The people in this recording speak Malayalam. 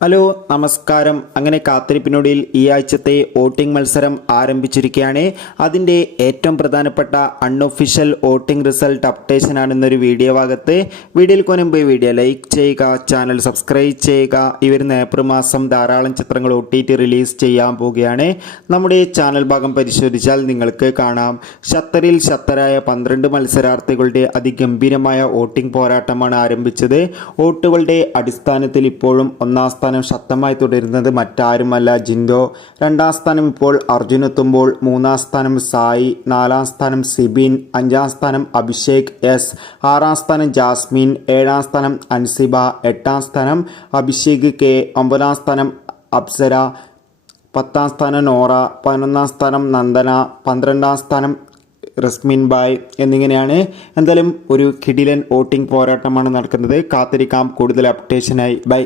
ഹലോ നമസ്കാരം. അങ്ങനെ കാത്തിരിപ്പിനൊടിയിൽ ഈ ആഴ്ചത്തെ വോട്ടിംഗ് മത്സരം ആരംഭിച്ചിരിക്കുകയാണ്. അതിന്റെ ഏറ്റവും പ്രധാനപ്പെട്ട അൺഒഫീഷ്യൽ വോട്ടിംഗ് റിസൾട്ട് അപ്ഡേഷൻ ആണെന്നൊരു വീഡിയോ ഭാഗത്ത് വീഡിയോയിൽ കൊനുമ്പ് വീഡിയോ ലൈക്ക് ചെയ്യുക ചാനൽ സബ്സ്ക്രൈബ് ചെയ്യുക. ഈ വരുന്ന ഏപ്രിൽ മാസം ധാരാളം ചിത്രങ്ങൾ ഒ റിലീസ് ചെയ്യാൻ പോവുകയാണ്. നമ്മുടെ ചാനൽ ഭാഗം പരിശോധിച്ചാൽ നിങ്ങൾക്ക് കാണാം. ഷത്തറിൽ ഷത്തറായ പന്ത്രണ്ട് മത്സരാർത്ഥികളുടെ അതിഗംഭീരമായ വോട്ടിംഗ് പോരാട്ടമാണ് ആരംഭിച്ചത്. വോട്ടുകളുടെ അടിസ്ഥാനത്തിൽ ഇപ്പോഴും ഒന്നാം സ്ഥാനം ശക്തമായി തുടരുന്നത് മറ്റാരുമല്ല. ജിൻഡോ രണ്ടാം സ്ഥാനം ഇപ്പോൾ അർജുൻ എത്തുമ്പോൾ മൂന്നാം സ്ഥാനം സായി നാലാം സ്ഥാനം സിബിൻ അഞ്ചാം സ്ഥാനം അഭിഷേക് എസ് ആറാം സ്ഥാനം ജാസ്മിൻ ഏഴാം സ്ഥാനം അൻസിബ എട്ടാം സ്ഥാനം അഭിഷേക് കെ ഒമ്പതാം സ്ഥാനം അപ്സര പത്താം സ്ഥാനം നോറ പതിനൊന്നാം സ്ഥാനം നന്ദന പന്ത്രണ്ടാം സ്ഥാനം റസ്മിൻ ബായ് എന്നിങ്ങനെയാണ് എന്തായാലും ഒരു കിടിലൻ വോട്ടിംഗ് പോരാട്ടമാണ് നടക്കുന്നത്. കാത്തിരിക്കാം. കൂടുതൽ അപ്ഡേഷനായി. ബൈ.